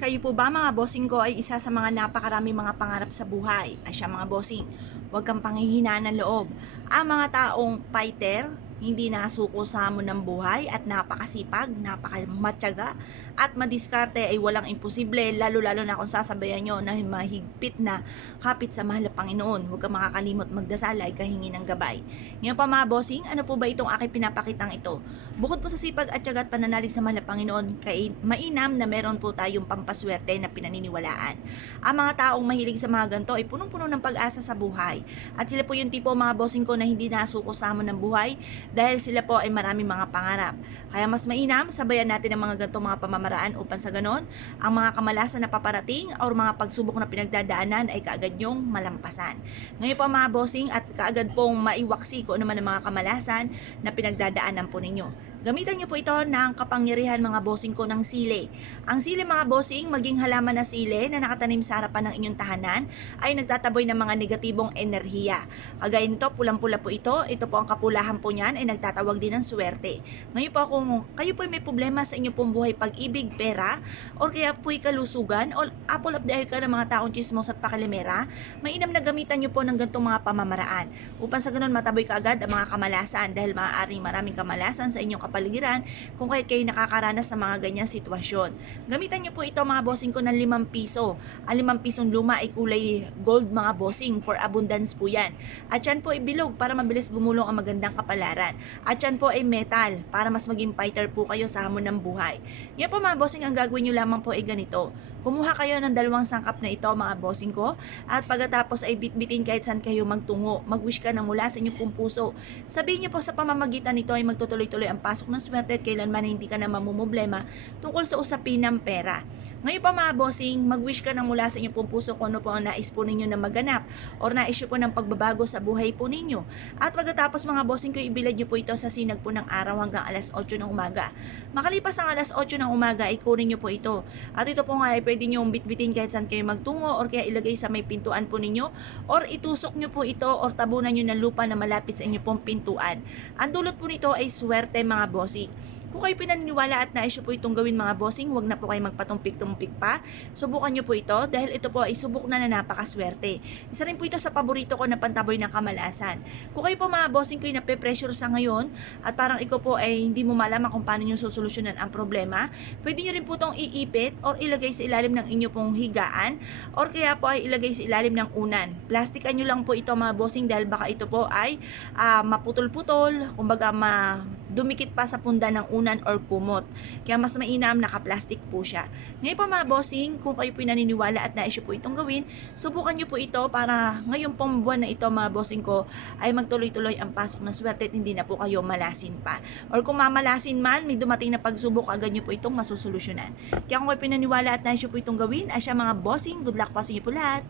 Kayo po ba mga bossing ko ay isa sa mga napakarami mga pangarap sa buhay? Ay siya mga bossing, huwag kang panghihinaan ng loob. Ang mga taong fighter, hindi nasuko sa hamon ng buhay at napakasipag, napakamatyaga at madiskarte ay walang imposible, lalo-lalo na kung sasabayan nyo na mahigpit na kapit sa mahal na Panginoon. Huwag kang makakalimot magdasal ay kahingi ng gabay. Ngayon pa mga bossing, ano po ba itong aking pinapakitang ito? Bukod po sa sipag at tiyaga at pananalig sa mahal na Panginoon, mainam na meron po tayong pampaswerte na pinaniniwalaan. Ang mga taong mahilig sa mga ganito ay punong-puno ng pag-asa sa buhay. At sila po yung tipo mga bossing ko na hindi nasuko sa hamon ng buhay dahil sila po ay maraming mga pangarap. Kaya mas mainam, sabayan natin ang mga ganitong mga pamamaraan upang sa ganon, ang mga kamalasan na paparating o mga pagsubok na pinagdadaanan ay kaagad nyong malampasan. Ngayon po mga bossing at kaagad pong maiwaksi kung ano man ang mga kamalasan na pinagdadaanan po ninyo. Gamitan nyo po ito ng kapangyarihan mga bossing ko ng sili. Ang sili mga bossing, maging halaman na sili na nakatanim sa harapan ng inyong tahanan ay nagtataboy ng mga negatibong enerhiya. Kagaya nito, pulang-pula po ito. Ito po ang kapulahan po niyan ay nagtatawag din ng swerte. Ngayon po kung kayo po may problema sa inyong pong buhay, pag-ibig, pera, o kaya po'y kalusugan, o apple of the eye ka ng mga taong chismos at pakalimera, mainam na gamitan nyo po ng ganitong mga pamamaraan. Upang sa ganun mataboy ka agad ang mga kamalasan dahil maaaring maraming kamalasan sa inyong kapaligiran kung kayo nakakaranas ng mga ganyang sitwasyon. Gamitan nyo po ito mga bossing ko ng 5 piso. Ang 5 pisong luma ay kulay gold mga bossing, for abundance po yan. At yan po ay bilog para mabilis gumulong ang magandang kapalaran. At yan po ay metal para mas maging fighter po kayo sa hamon ng buhay. Yan po mga bossing, ang gagawin nyo lamang po ay ganito. Kumuha kayo ng 2 sangkap na ito mga bossing ko at pagkatapos ay bitbitin kahit saan kayo magtungo. Mag-wish ka ng mula sa inyong pong puso. Sabihin niyo po sa pamamagitan nito ay magtutuloy-tuloy ang pasok ng swerte at kailanman hindi ka na mamumblema tungkol sa usapin ng pera. Ngayon pa mga bossing, mag-wish ka ng mula sa inyong pong puso kung ano po ang nais po ninyo na maganap or nais po ng pagbabago sa buhay po ninyo. At pagkatapos mga bossing ko, ibilad niyo po ito sa sinag po ng araw hanggang alas 8 ng umaga. Makalipas ang alas 8 ng umaga ay kunin niyo po ito. At ito po nga ay pwede niyo bitbitin kahit saan kayo magtungo or kaya ilagay sa may pintuan po ninyo or itusok niyo po ito or tabunan niyo ng lupa na malapit sa inyong pong pintuan. Ang dulot po nito ay swerte mga bossing. Kung kayo pinaniniwala at nais po itong gawin mga bossing, huwag na po kayo magpatumpik-tumpik pa. Subukan nyo po ito dahil ito po ay subok na napakaswerte. Isa rin po ito sa paborito ko na pantaboy ng kamalasan. Kung kayo po mga bossing ko ay nape-pressure sa ngayon at parang ikaw po ay hindi mo malaman kung paano nyo susolusyonan ang problema, pwede nyo rin po itong iipit or ilagay sa ilalim ng inyo pong higaan or kaya po ay ilagay sa ilalim ng unan. Plastikan nyo lang po ito mga bossing dahil baka ito po ay maputol-putol, kumbaga dumikit pa sa punda ng unan or kumot. Kaya mas mainam naka-plastic po siya. Ngayon pa mga bossing, kung kayo po naniniwala at nais po itong gawin, subukan nyo po ito para ngayon pong buwan na ito mga bossing ko ay magtuloy-tuloy ang pasok ng swerte at hindi na po kayo malasin pa. Or kung mamalasin man, may dumating na pagsubok, agad nyo po itong masusolusyonan. Kaya kung kayo pinaniwala at nais po itong gawin, ay siya mga bossing, good luck po sa inyo po lahat.